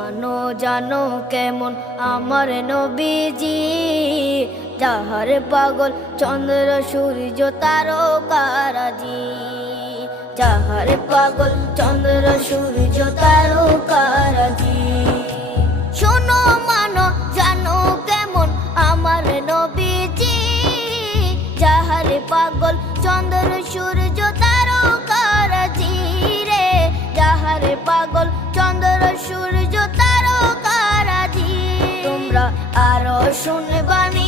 মানো জানো কেমন আমার নবীজি, যাহার পাগল চন্দ্র সূর্য তারকারাজি, যাহার পাগল চন্দ্র সূর্য তারকারাজি। শোনো মানো জানো কেমন আমার নবীজি, যাহার পাগল চন্দ্র সূর্য তারকারাজি রে, যাহার পাগল চন্দ্র সূর্য তারকারাজি। তোমরা আরো শুনবানি